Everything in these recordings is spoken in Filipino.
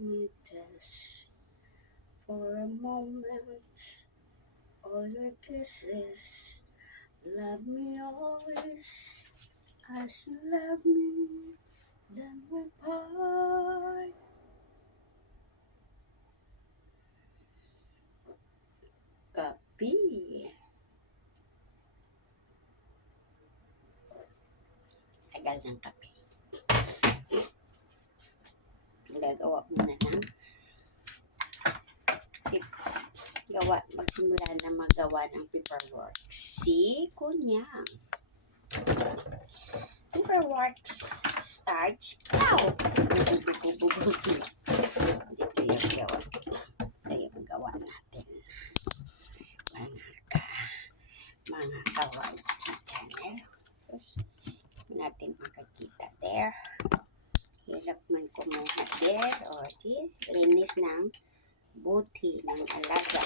my test. For a moment, all your kisses. Love me always as you love me. Then we part. Kapi. Tagal ng kape. Gagawa muna ng gawa, magsimula na magawa ng paperwork. Si Kunyang. Paperworks starts now. Dito yung gawa. Ito yung gawa natin. Mga ka, mga kawaii channel. Hindi natin makikita there. Hirap man kumuha there. O, di, linis ng buti ng alaga.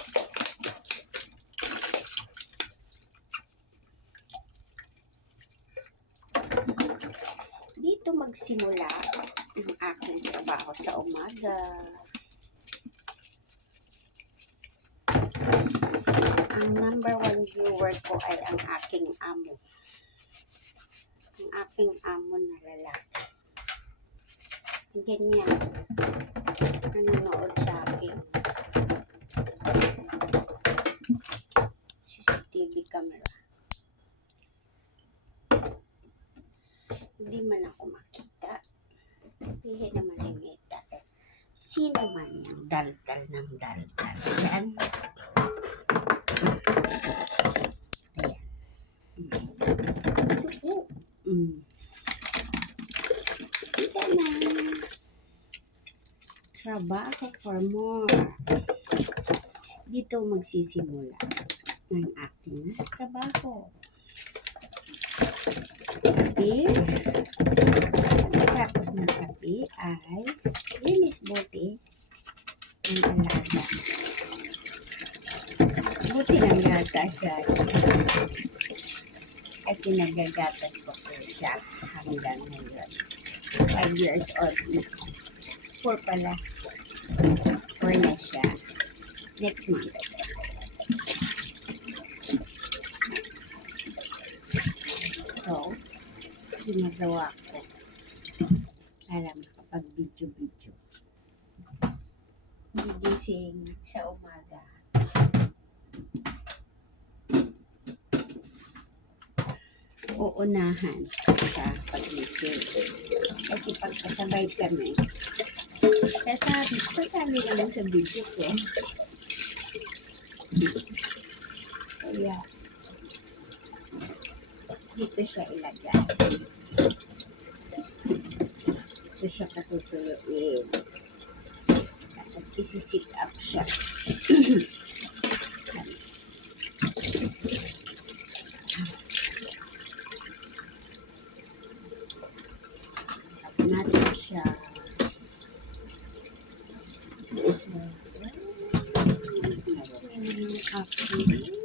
Dito magsimula ang aking trabaho sa umaga. Ang number one viewer ko ay ang aking amo. Ang aking amo na lalaki. Niya. Nanonood sa akin. CCTV camera. Hindi man ako makita. Pihi naman ni Meta. Eh. Sino man yung daldal ng daldal? Yan. Ayan. Mm. Mm. Na. Trabaho for more. Dito magsisimula ng aking trabaho. Kape. Pagkatapos ng kape ay linis buti ng alaga. Buti ng gatas yan. Kasi nagagatas ko po siya hanggang ngayon. 5 years old. Four pala. Four na siya. Next month. So, ginagawa ko para makapag-video-video. Gigising sa umaga. Uunahan sa pagising. Kasi pagkasabay kami, kasali, kasali naman sa video ko. Kaya, dito siya ilagay. Dito siya patutuluin. Tapos isi-sit up siya. Natin siya. Okay.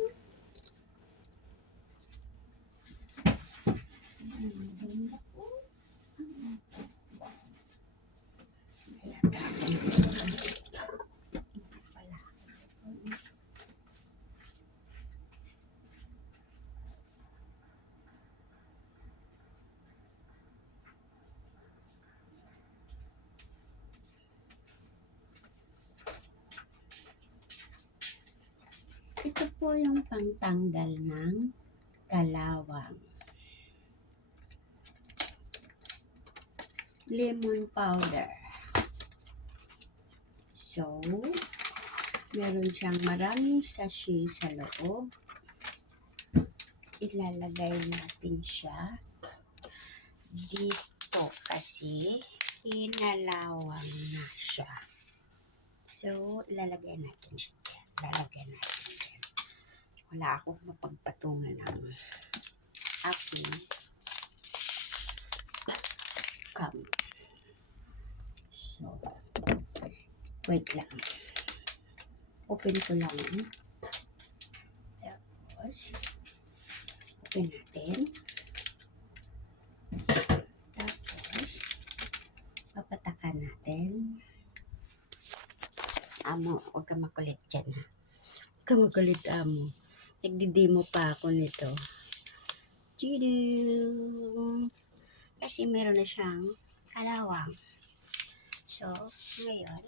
Po yung pangtanggal ng kalawang. Lemon powder. So, meron siyang maraming sachet sa loob. Ilalagay natin siya dito kasi inalawang na siya. So, ilalagay natin siya dyan. Natin. Wala akong mapagpatungan ng aking cam. So, wait lang. Open ko lang. Tapos, open natin. Tapos, papatakan natin. ka makulit dyan ha. Huwag ka makulit amo. Nagdi-demo pa ako nito. Tudum! Kasi meron na siyang kalawang. So, ngayon,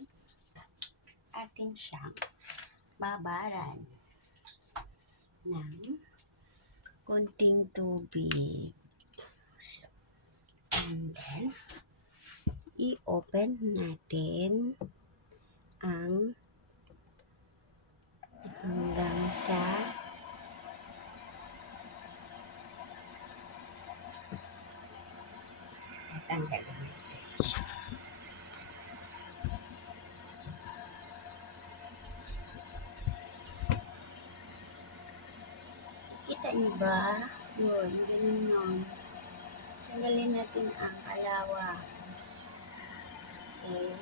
atin siyang babaran ng konting tubig. So, and then, i-open natin ang hanggang sa tatanggalin natin siya. Kita niyo ba? Yun, ganun yun. Tanggalin natin ang kalawa. Kasi,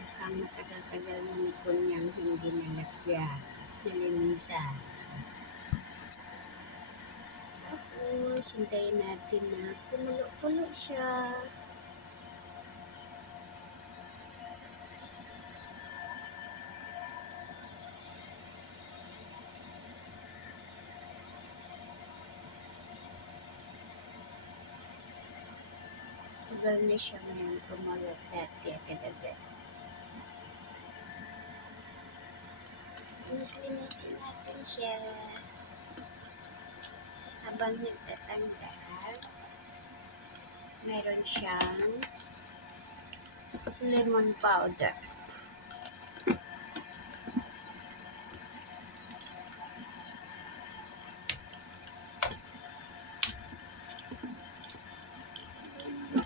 mukhang matagal-tagal ng kunyang hindi nalagyan. Nalinisan. Tapos, hintayin natin na kumulo-kulo siya. Tagal na siya ngayon kumalat dati agad-agad. Linis-linisin natin siya. Habang nagtatanggal, meron siyang lemon powder.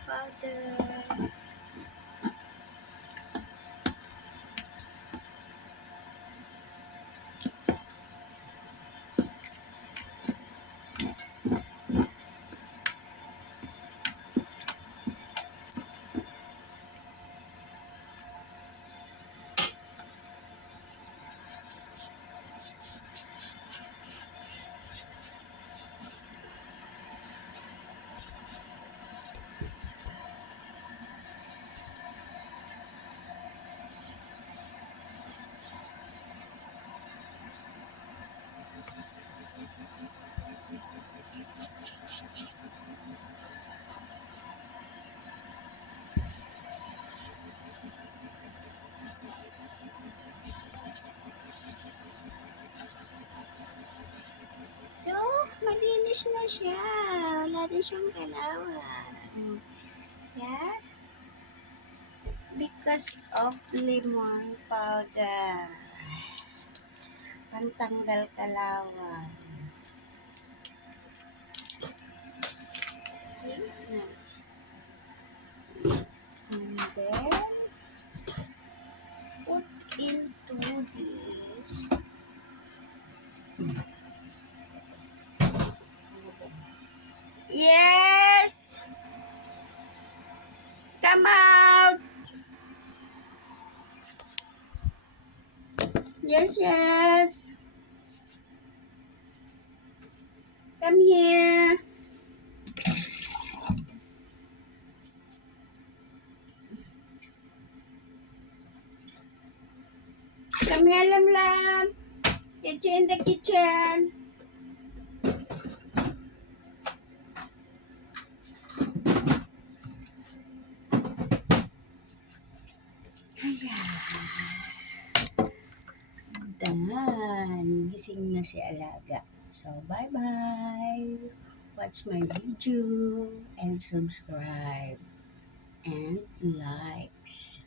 Powder. Malinis na siya. Wala na siyang kalawan. Yeah? Because of lemon powder. Pantanggal kalawan. See? Nice. And then, put into this. Yes! Come out! Yes, yes. Come here. Come here, Lam Lam. You in the kitchen. Done. Gising na si Alaga. So, bye-bye. Watch my video and subscribe and likes.